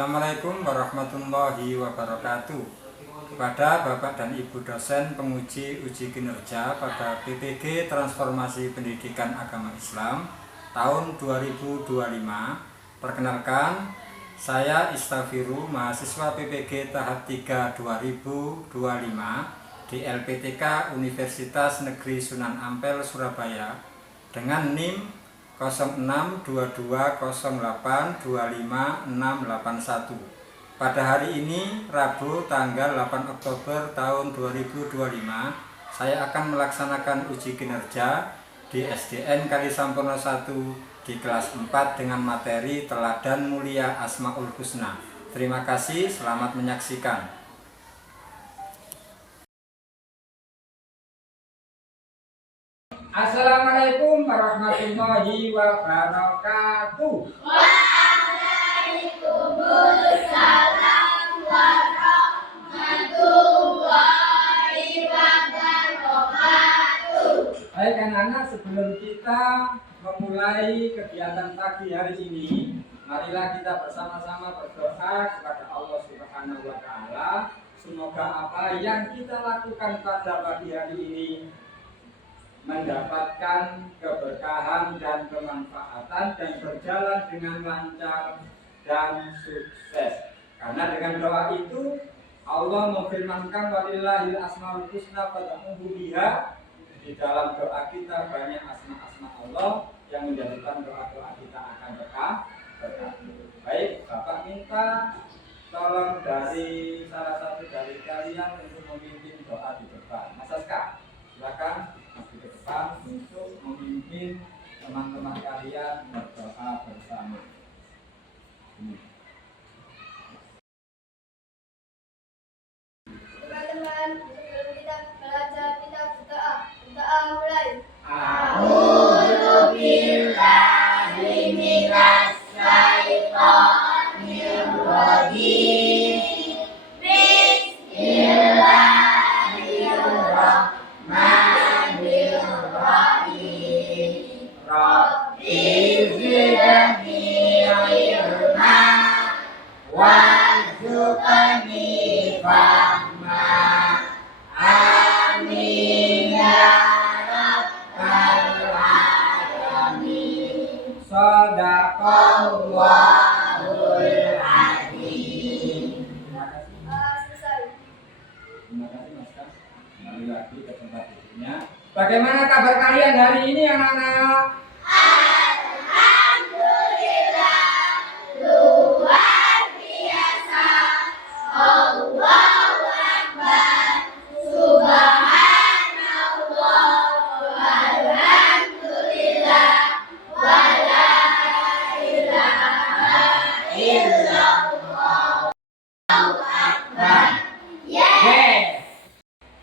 Assalamualaikum warahmatullahi wabarakatuh. Kepada Bapak dan Ibu dosen penguji uji kinerja pada PPG Transformasi Pendidikan Agama Islam tahun 2025, perkenalkan, saya Istafiru, mahasiswa PPG tahap 3 2025 di LPTK Universitas Negeri Sunan Ampel, Surabaya dengan NIM 0622082561. Pada hari ini, Rabu tanggal 8 Oktober tahun 2025, saya akan melaksanakan uji kinerja di SDN Kalisampurna 1 di kelas 4 dengan materi Teladan Mulia Asmaul Husna. Terima kasih, selamat menyaksikan. Assalamualaikum warahmatullahi wabarakatuh. Waalaikumsalam warahmatullahi wabarakatuh. Baik anak-anak, sebelum kita memulai kegiatan pagi hari ini, marilah kita bersama-sama berdoa kepada Allah Subhanahu wa Ta'ala. Semoga apa yang kita lakukan pada pagi hari ini mendapatkan keberkahan dan kemanfaatan dan berjalan dengan lancar dan sukses. Karena dengan doa itu Allah memfirmankan walillahil asmaul husna fad'uhu biha. Di dalam doa kita banyak asma-asma Allah yang menjadikan doa-doa kita akan berkah. Baik, Bapak minta tolong dari salah satu dari kalian untuk memimpin doa di depan. Mas Aska, silakan di depan untuk memimpin teman-teman kalian berdoa bersama. Teman-teman, sebelum kita belajar, kita berdoa. Berdoa mulai. A'udzu billahi minas syaitonir rajim. Bismillahirrahmanirrahim. Rabbi zidni ilma warzuqni fahma. Amin ya rabbal alamin. Shadaqallahul Azim. Terima kasih. Terima kasih Mas Kas. Kembali lagi ke tempat duduknya. Bagaimana kabar kalian hari ini anak-anak? Alhamdulillah, luar biasa. Allahu Akbar. Subhanallah. Walhamdulillah. Wala ilaha illallah. Allahu Akbar. Yes.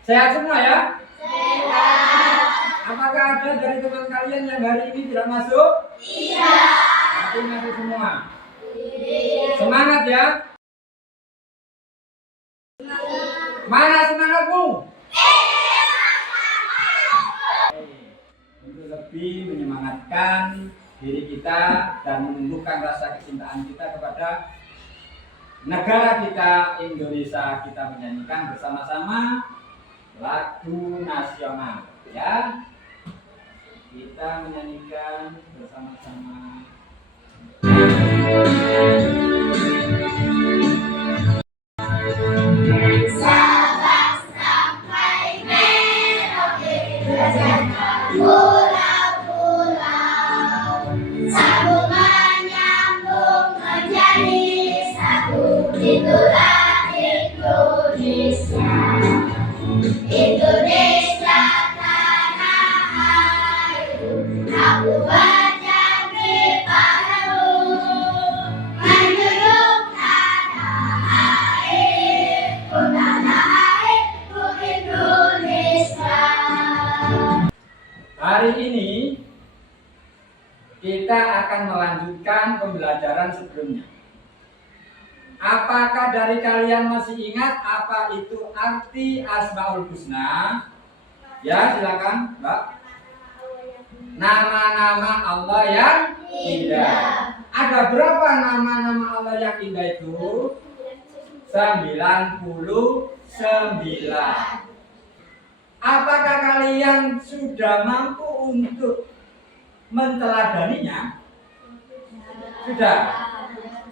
Sehat semua ya? Sehat. Apakah ada dari teman kalian yang hari ini tidak masuk? Iya. Berarti masuk semua. Iya. Semangat ya. Mana semangatmu? Untuk lebih menyemangatkan diri kita dan menumbuhkan rasa kecintaan kita kepada negara kita, Indonesia, kita menyanyikan bersama-sama lagu nasional ya. Kita menyanyikan bersama-sama. Sabang sampai Merauke, pulau-pulau, sambung menyambung menjadi satu. Itulah Indonesia. Indonesia tanah airku, aku berjanji padamu, menjunjung tanah airku, Indonesia. Hari ini kita akan melanjutkan pembelajaran sebelumnya. Apakah dari kalian masih ingat apa itu arti Asmaul Husna? Ya, silakan, Mbak. Nama-nama Allah yang indah. Ada berapa nama-nama Allah yang indah itu? 99. Apakah kalian sudah mampu untuk menteladaninya? Sudah.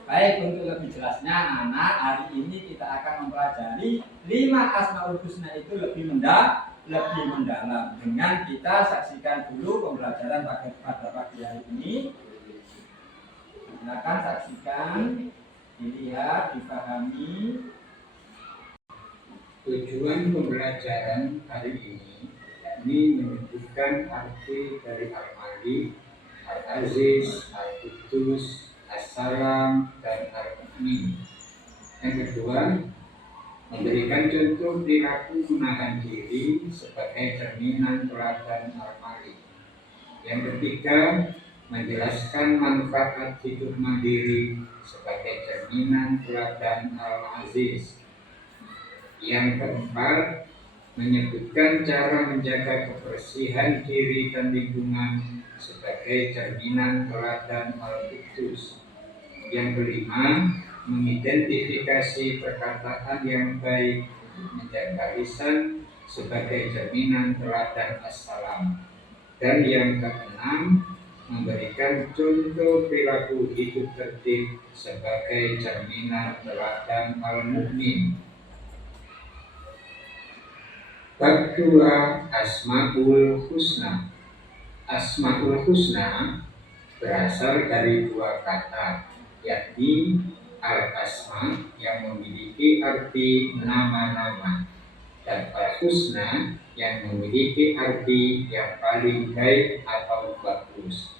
Baik, untuk lebih jelasnya anak, hari ini kita akan mempelajari 5 Asmaul Husna itu lebih mendalam. Dengan kita saksikan dulu pembelajaran pada pagi hari ini. Silakan saksikan, dilihat, dipahami. Tujuan pembelajaran hari ini menyebutkan arti dari Al-Malik, Al-Aziz, Al-Quddus, As-Salam, dan Al-Mu'min. Yang kedua, memberikan contoh perilaku menahan diri sebagai cerminan teladan Al-Malik. Yang ketiga, menjelaskan manfaat hidup mandiri sebagai cerminan teladan Al-Aziz. Yang keempat, menyebutkan cara menjaga kebersihan diri dan lingkungan sebagai cerminan teladan Al-Quddus. Yang kelima, mengidentifikasi perkataan yang baik, menjaga lisan sebagai cerminan teladan As-Salam. Dan yang keenam, memberikan contoh perilaku hidup tertib sebagai cerminan teladan Al-Mu'min. Bab 2, Asmaul Husna. Asmaul Husna berasal dari 2 kata, yakni Al-Asma yang memiliki arti nama-nama, dan Al-Husna yang memiliki arti yang paling baik atau bagus.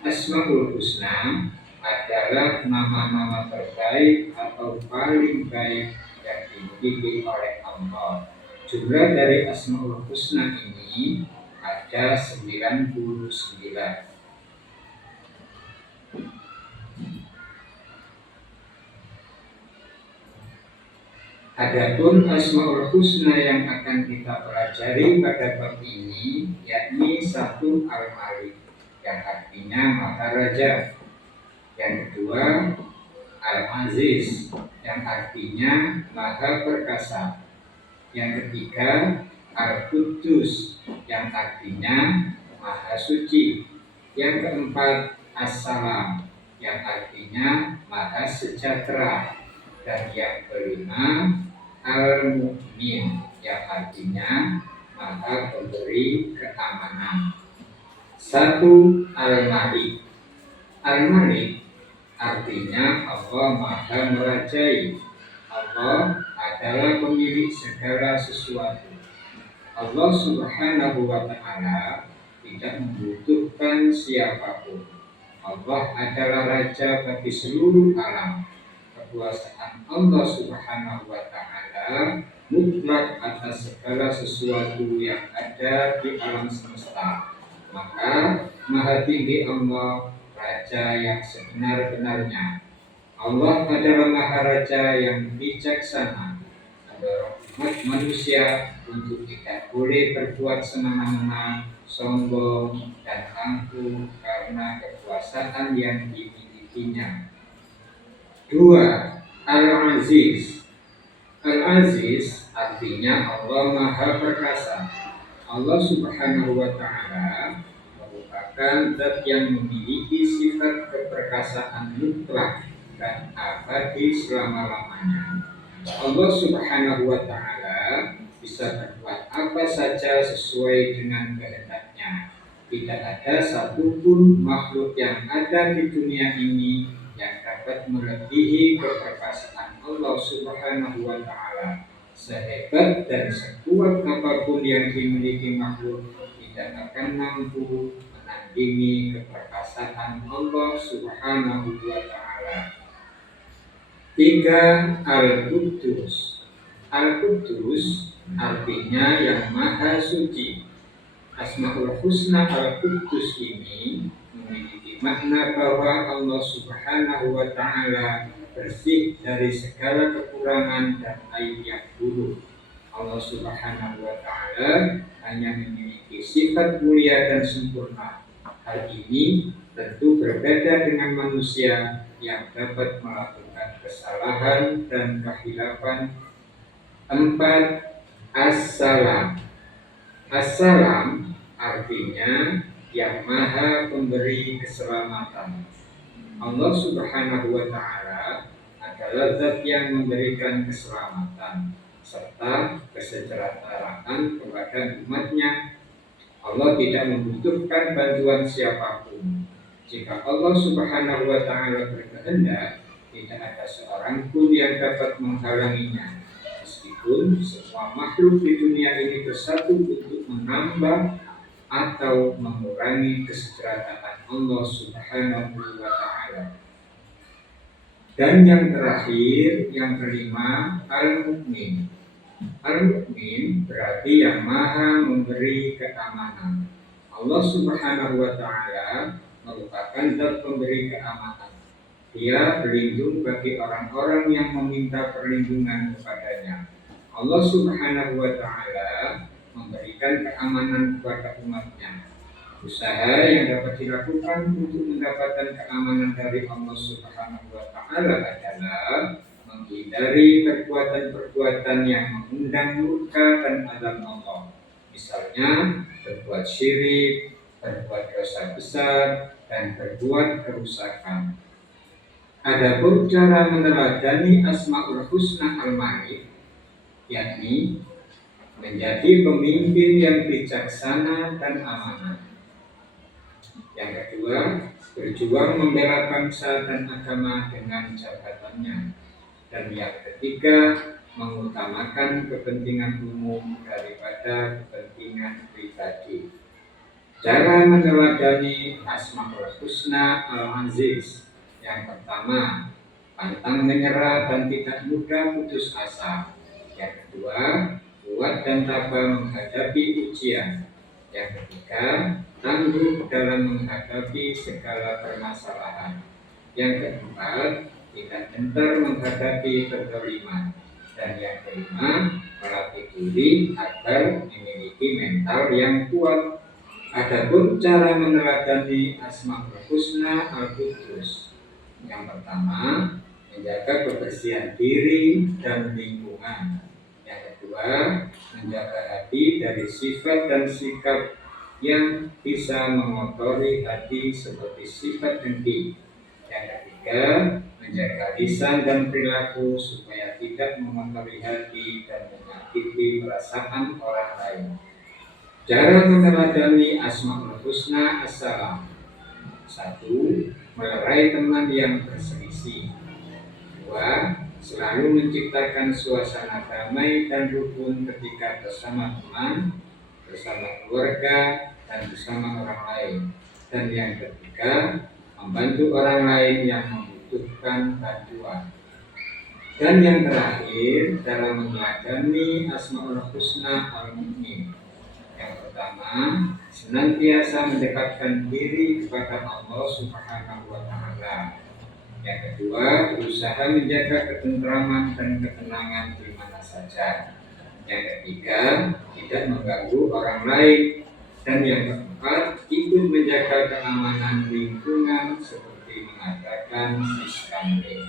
Asmaul Husna adalah nama-nama terbaik atau paling baik yang dimiliki oleh Allah. Jumlah dari Asmaul Husna ini ada 99. Adapun Asmaul Husna yang akan kita pelajari pada bab ini yakni 1 Al-Malik yang artinya Maha Raja. Yang kedua Al-Aziz yang artinya Maha Perkasa. Yang ketiga Al-Quddus yang artinya Maha Suci. Yang keempat As-Salam yang artinya Maha Sejahtera. Dan yang kelima Al-Mu'min yang artinya Maha Pemberi Keamanan. 1 Al-Malik. Al-Malik artinya Allah Maha Merajai. Allah adalah pemilik segala sesuatu. Allah Subhanahu wa Ta'ala tidak membutuhkan siapapun. Allah adalah Raja bagi seluruh alam. Kekuasaan Allah Subhanahu wa Ta'ala mutlak atas segala sesuatu yang ada di alam semesta. Maka Maha Tinggi Allah, Raja yang sebenar-benarnya. Allah adalah Maha Raja yang bijaksana. Mendorong umat manusia untuk tidak boleh berbuat semena-mena, sombong, dan angkuh karena kekuasaan yang dimilikinya. 2. Al-Aziz. Al-Aziz artinya Allah Maha Perkasa. Allah Subhanahu wa Ta'ala merupakan zat yang memiliki sifat keperkasaan mutlak dan abadi selama-lamanya. Allah Subhanahu wa Ta'ala bisa berbuat apa saja sesuai dengan kehendaknya. Tidak ada satupun makhluk yang ada di dunia ini yang dapat melebihi keperkasaan Allah Subhanahu wa Ta'ala. Sehebat dan sekuat apapun yang dimiliki makhluk tidak akan mampu menandingi keperkasaan Allah Subhanahu wa Ta'ala. 3. Al-Quddus. Al-Quddus artinya yang Maha Suci. Asmaul Husna Al-Quddus ini memiliki makna bahwa Allah Subhanahu wa Ta'ala bersih dari segala kekurangan dan aib yang buruk. Allah Subhanahu wa Ta'ala hanya memiliki sifat mulia dan sempurna. Hal ini tentu berbeda dengan manusia yang dapat melakukan kesalahan dan kehilafan. 4. Assalam. Assalam artinya yang maha pemberi keselamatan. Allah Subhanahu wa Ta'ala adalah zat yang memberikan keselamatan serta kesejahteraan kepada umatnya. Allah tidak membutuhkan bantuan siapapun. Jika Allah Subhanahu wa Ta'ala berkehendak, tidak ada seorang pun yang dapat menghalanginya. Meskipun semua makhluk di dunia ini bersatu untuk menambah atau mengurangi kesejahteraan Allah Subhanahu wa Ta'ala. Dan yang terakhir, yang kelima, Al-Mu'min. Al-Mu'min berarti yang maha memberi keamanan. Allah Subhanahu wa Ta'ala merupakan zat pemberi keamanan. Dia berlindung bagi orang-orang yang meminta perlindungan kepadanya. Allah Subhanahu wa Ta'ala memberikan keamanan kepada umatnya. Usaha yang dapat dilakukan untuk mendapatkan keamanan dari Allah Subhanahu wa Ta'ala adalah menghindari perbuatan-perbuatan yang mengundang murka dan azab Allah. Misalnya berbuat syirik, berbuat dosa besar, dan berbuat kerusakan. Adapun cara meneladani Asmaul Husna Al-Malik, yakni menjadi pemimpin yang bijaksana dan amanah. Yang kedua, berjuang membela bangsa dan agama dengan jabatannya. Dan yang ketiga, mengutamakan kepentingan umum daripada kepentingan pribadi. Cara meneladani Asmaul Husna Al-Aziz. Yang pertama, pantang menyerah dan tidak mudah putus asa. Yang kedua, kuat dan tabah menghadapi ujian. Yang ketiga, tangguh dalam menghadapi segala permasalahan. Yang keempat, tidak gentar menghadapi kezaliman. Dan yang kelima, melatih diri agar memiliki mental yang kuat. Adapun cara meneladani Asmaul Husna Al-Qudus. Yang pertama, menjaga kebersihan diri dan lingkungan. Yang kedua, menjaga hati dari sifat dan sikap yang bisa mengotori hati seperti sifat dengki. Yang ketiga, menjaga lisan dan perilaku supaya tidak mengotori hati dan menyakiti perasaan orang lain. Cara meneladani Asmaul Husna Assalam. 1. Melerai teman yang berselisih. 2. Selalu menciptakan suasana damai dan rukun ketika bersama teman, bersama keluarga, dan bersama orang lain. Dan yang ketiga, membantu orang lain yang membutuhkan bantuan. Dan yang terakhir, cara meneladani Asmaul Husna Al-Mu'min. Yang pertama, senantiasa mendekatkan diri kepada Allah Subhanahu wa Ta'ala. Yang kedua, berusaha menjaga ketentraman dan ketenangan di mana saja. Yang ketiga, tidak mengganggu orang lain. Dan yang keempat, ikut menjaga keamanan lingkungan seperti mengadakan distancing.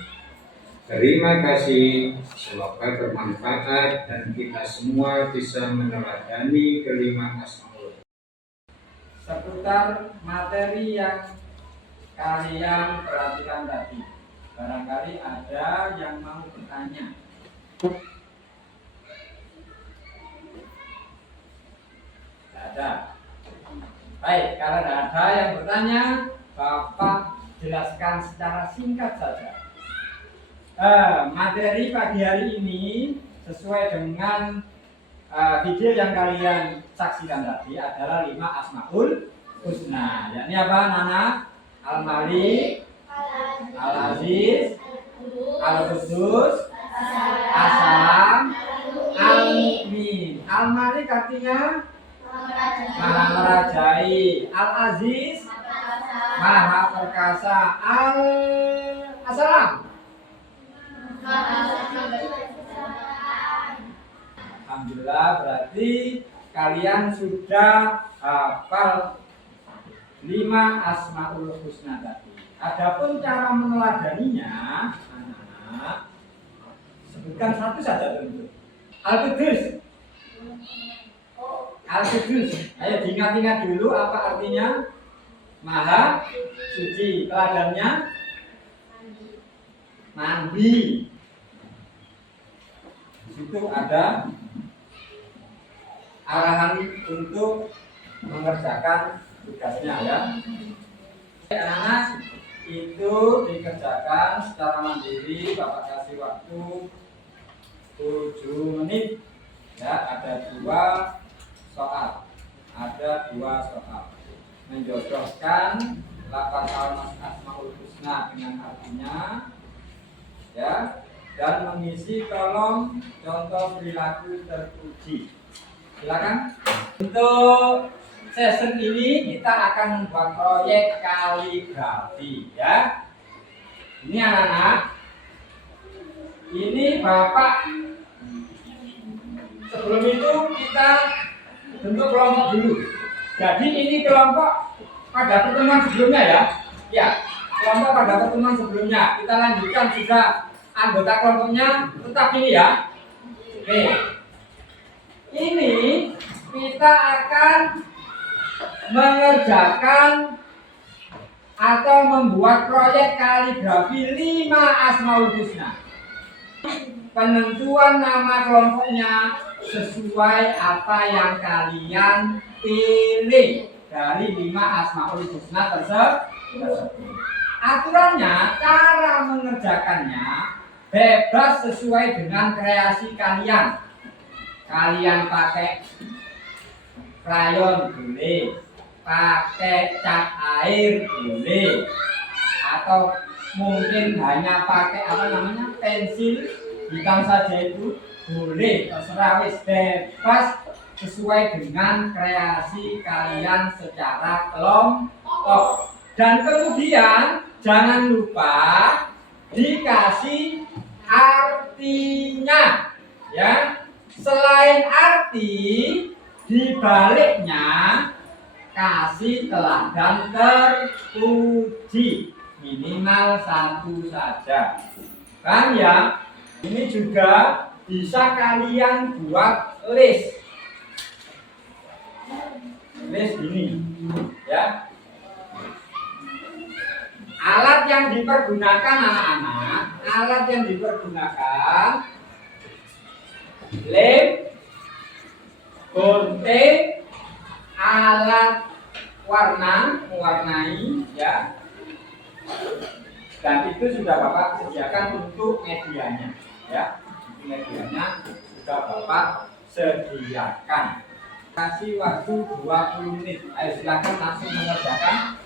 Terima kasih, semoga bermanfaat dan kita semua bisa meneladani kelima Asmaul. Seputar materi yang kalian perhatikan tadi, barangkali ada yang mau bertanya. Tidak ada. Baik, kalau tidak ada yang bertanya, Bapak jelaskan secara singkat saja. Materi pagi hari ini sesuai dengan video yang kalian saksikan tadi adalah 5 Asmaul Husna. Yakni apa, Nana? Al-Malik, Al-Aziz, Al-Qudus, As-Salam, Al-Mu'min. Al-Malik artinya Maha merajai. Al-Aziz Maha perkasa. As-Salam Alhamdulillah, berarti kalian sudah hafal 5 asmaul husna tadi. Adapun cara meneladaninya, anak-anak, sebutkan satu saja tentu. Al-Qudus. Al-Qudus. Ayo diingat-ingat dulu apa artinya Maha Suci. Teladannya mandi. Di situ ada arahan untuk mengerjakan tugasnya ya. Anak-anak itu dikerjakan secara mandiri. Bapak kasih waktu 7 menit ya. Ada 2 soal, menjodohkan lafaz asmaul husna dengan artinya ya, dan mengisi kolom contoh perilaku terpuji. Silakan. Untuk session ini kita akan membuat proyek kaligrafi ya. Ini anak-anak, ini Bapak sebelum itu kita bentuk kelompok dulu. Jadi ini kelompok pada pertemuan sebelumnya ya. Ya, kelompok pada pertemuan sebelumnya. Kita lanjutkan juga anggota kelompoknya tetap ini ya. Oke. Ini kita akan mengerjakan atau membuat proyek kaligrafi 5 asmaul husna. Penentuan nama kelompoknya sesuai apa yang kalian pilih dari 5 asmaul husna tersebut. Aturannya, cara mengerjakannya bebas sesuai dengan kreasi kalian. Kalian pakai krayon boleh, pakai cat air boleh, atau mungkin hanya pakai pensil hitam saja itu boleh, terserah, wis bebas sesuai dengan kreasi kalian secara kelompok. Dan kemudian jangan lupa dikasih artinya ya. Selain arti, dibaliknya kasih teladan terpuji, minimal 1 saja kan ya. Ini juga bisa kalian buat list ini ya. Alat yang dipergunakan anak-anak, lem, gunting, alat mewarnai ya. Dan itu sudah Bapak sediakan untuk medianya ya. Medianya sudah Bapak sediakan. Kasih waktu 20 menit. Ayo silakan langsung mengerjakan.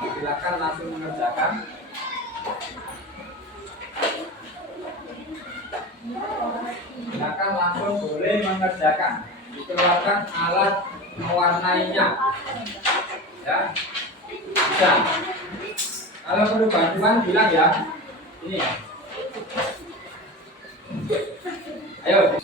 Silakan langsung boleh mengerjakan. Dikeluarkan alat mewarnainya. Ya. Bisa. Kalau perlu bantuan bilang ya. Ini ya. Ayo.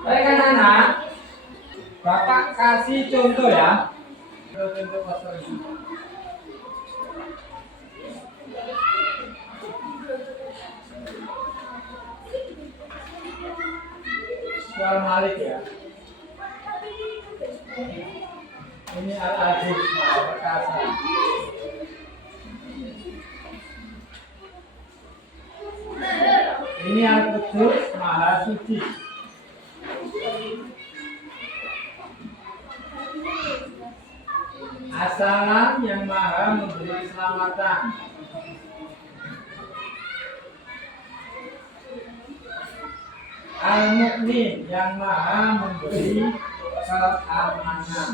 Baik anak-anak, Bapak kasih contoh ya. Contoh pasal ini. Soal Malik ya. Ini Al-Aziz Maha Perkasa. Ini Al-Qudus Maha Suci. As-Salam yang Maha memberi keselamatan. Al-Mu'min yang maha memberi keamanan.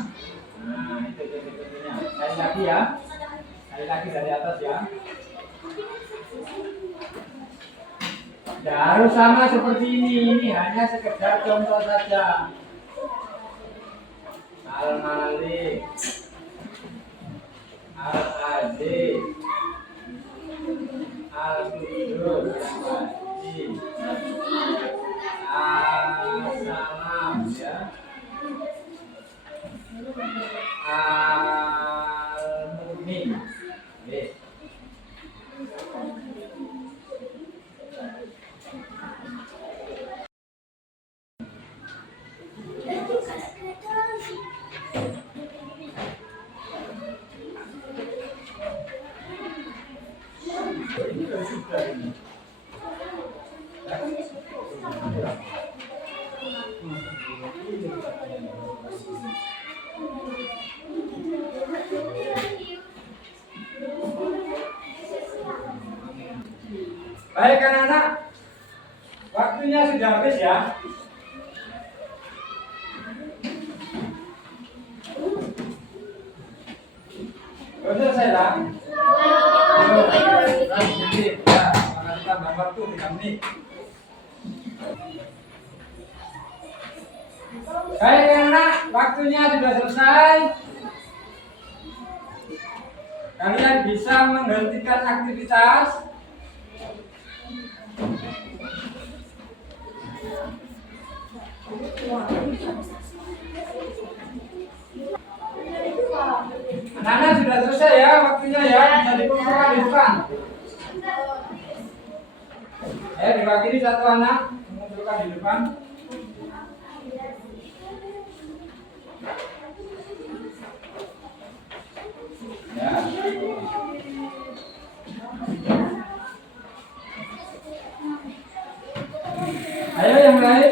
Nah, itu contohnya. Sekali lagi ya. Sekali lagi dari atas ya. Tidak harus sama seperti ini hanya sekedar contoh saja. Al-Malik, Al-Aziz, Al-Qudus, Al-Salam ya. Al-Mu'min. Oke. Baik anak-anak, waktunya sudah habis ya. Sudah selesai lah. Sedikit ya, maka tambah waktu 3 menit. Baik anak-anak, waktunya sudah selesai. Kalian bisa menghentikan aktivitas. Anak-anak sudah selesai ya waktunya ya, bisa dikumpulkan di depan. Diwakili satu anak mengumpulkan di depan. Ya. Ayo yang lain.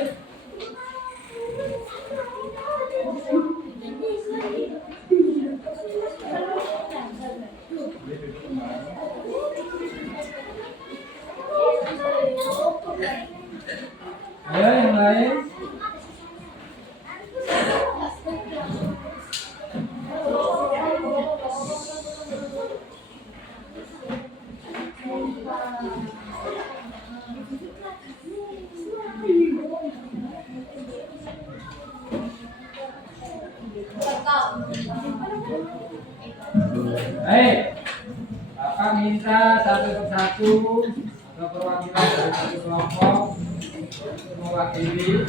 Ayo yang lain. Baik, Bapak minta satu persatu atau perwakilan dari satu kelompok untuk mewakili.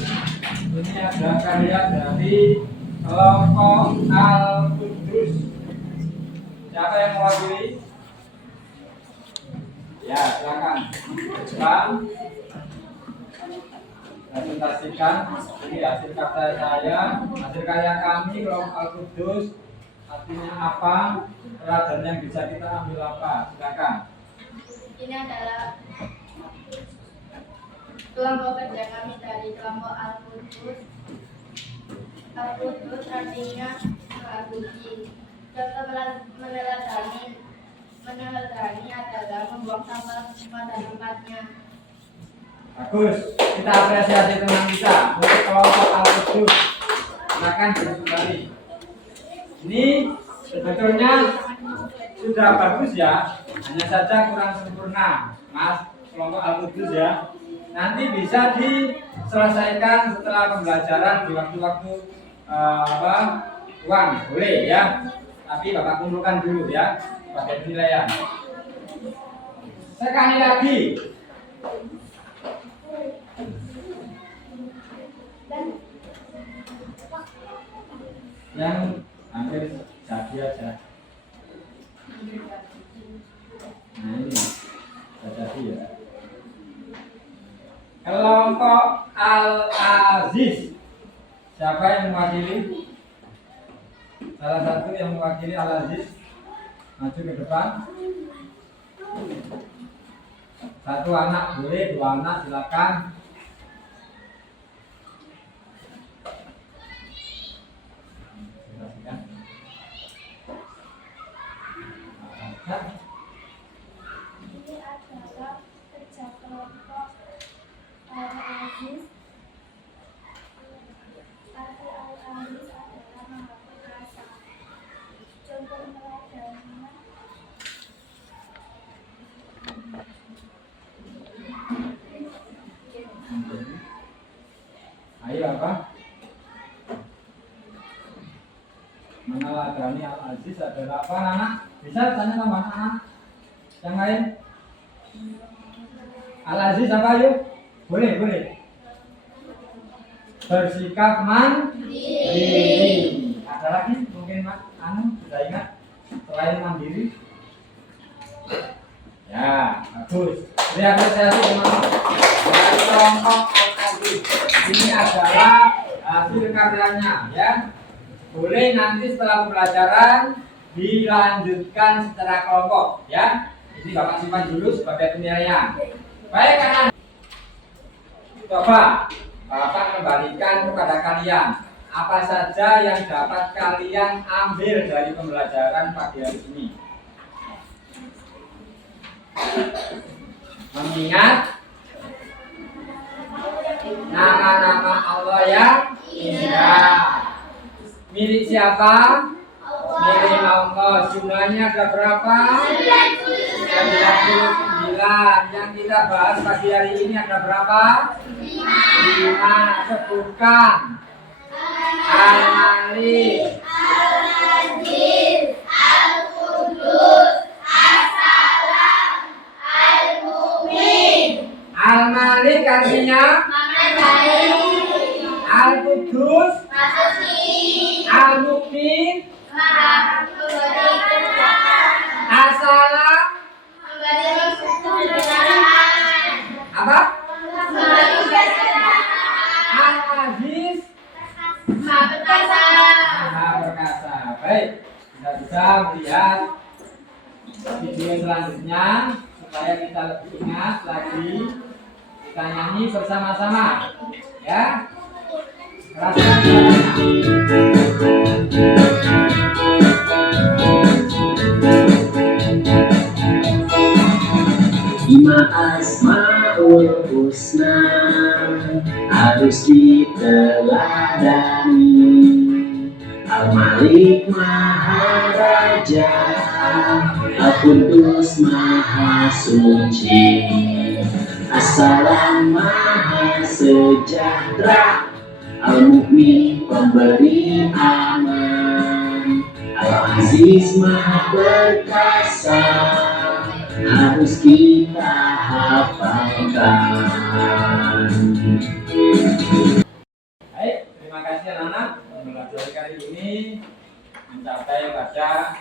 Ini ada karya dari kelompok Al-Qudus. Siapa yang mewakili? Ya, silakan. Bang, presentasikan. Ini hasil karya saya, hasil karya kami kelompok Al-Qudus. Artinya apa? Pelajaran yang bisa kita ambil apa? Silakan. Ini adalah kelompok kerja kami dari kelompok Al-Qudus. Al-Qudus artinya mengaguti. Contoh meneladani adalah membuang sampah pada tempatnya. Bagus. Kita apresiasi teman kita untuk kelompok Al-Qudus. Silakan kembali. Ini sebetulnya sudah bagus ya, hanya saja kurang sempurna, Mas kelompok Al-Qudus ya. Nanti bisa diselesaikan setelah pembelajaran di waktu-waktu uang, boleh ya. Tapi Bapak kumpulkan dulu ya sebagai penilaian. Sekali lagi. Yang hampir jadi aja. Nah ini sudah jadi ya. Kelompok Al-Aziz. Siapa yang mewakili? Salah satu yang mewakili Al-Aziz maju ke depan. Satu anak boleh, 2 anak silakan. Ini adalah kerja kelompok Al-Aziz Al-Aziz adalah apa anak? Bisa tanya sama anak yang lain? Al-Aziz apa yuk? Boleh, boleh. Bersikap mandiri. Ada lagi mungkin Mas Anu sudah ingat selain mandiri? Ya, bagus. Ini apresiasi teman-teman. Dari kelompok Al-Aziz. Ini adalah hasil karyanya, ya. Boleh nanti setelah pembelajaran dilanjutkan secara kelompok, ya. Ini Bapak simpan dulu sebagai penilaian. Baik, kanan. Coba Bapak kembalikan kepada kalian apa saja yang dapat kalian ambil dari pembelajaran pagi hari ini. Mengingat nama-nama Allah yang indah. Milik siapa? Milik Allah. Jumlahnya ada berapa? 99. Yang kita bahas pagi hari ini ada berapa? 5. Sebutkan. Al-Malik, Al-Aziz, Al-Qudus, As-Salam, Al-Mu'min. Al-Malik artinya Al-Qudus, Al-Mu'min, As-Salam, apa? Al-Aziz, Maha Perkasa. Baik, kita bisa melihat video selanjutnya supaya kita lebih ingat lagi. Kita nyanyi bersama-sama, ya. Rasakan suaranya. Lima asmaul husna harus diteladani. Al-Malik Maha Raja, Al-Qudus Maha Suci, As-Salam Maha Sejahtera, Al-Mu'min Pemberi Aman, Al-Aziz Maha Perkasa, harus kita hafalkan. Baik, terima kasih anak-anak. Pembelajaran kali ini mencapai pada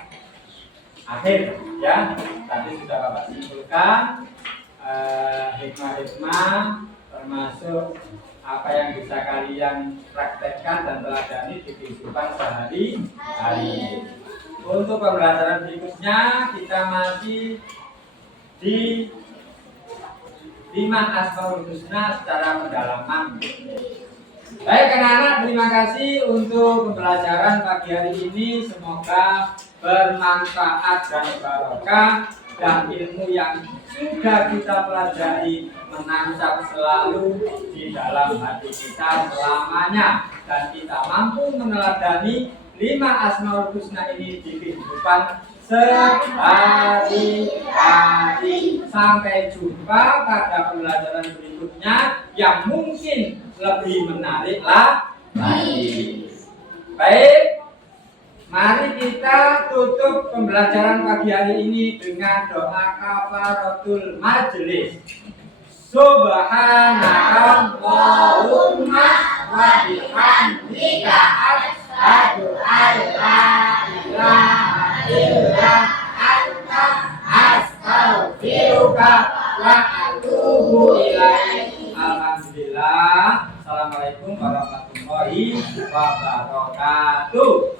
akhir, ya. Tadi sudah Bapak simpulkan hikmah-hikmah termasuk apa yang bisa kalian praktekkan dan teladani di kehidupan sehari-hari. Untuk pembelajaran berikutnya kita masih di 5 Asmaul Husna secara pendalaman. Baik anak-anak, terima kasih untuk pembelajaran pagi hari ini. Semoga bermanfaat dan barokah, dan ilmu yang sudah kita pelajari menancap selalu di dalam hati kita selamanya, dan kita mampu meneladani 5 Asmaul Husna ini di kehidupan sehari-hari. Sampai jumpa pada pembelajaran berikutnya yang mungkin lebih menarik lagi. Baik, mari kita tutup pembelajaran pagi hari ini dengan doa kafaratul majelis. Subhanallahumma wa bihamdika asyhadu an la ilaha illa anta astaghfiruka wa atubu ilaik. Alhamdulillah. Assalamualaikum warahmatullahi wabarakatuh.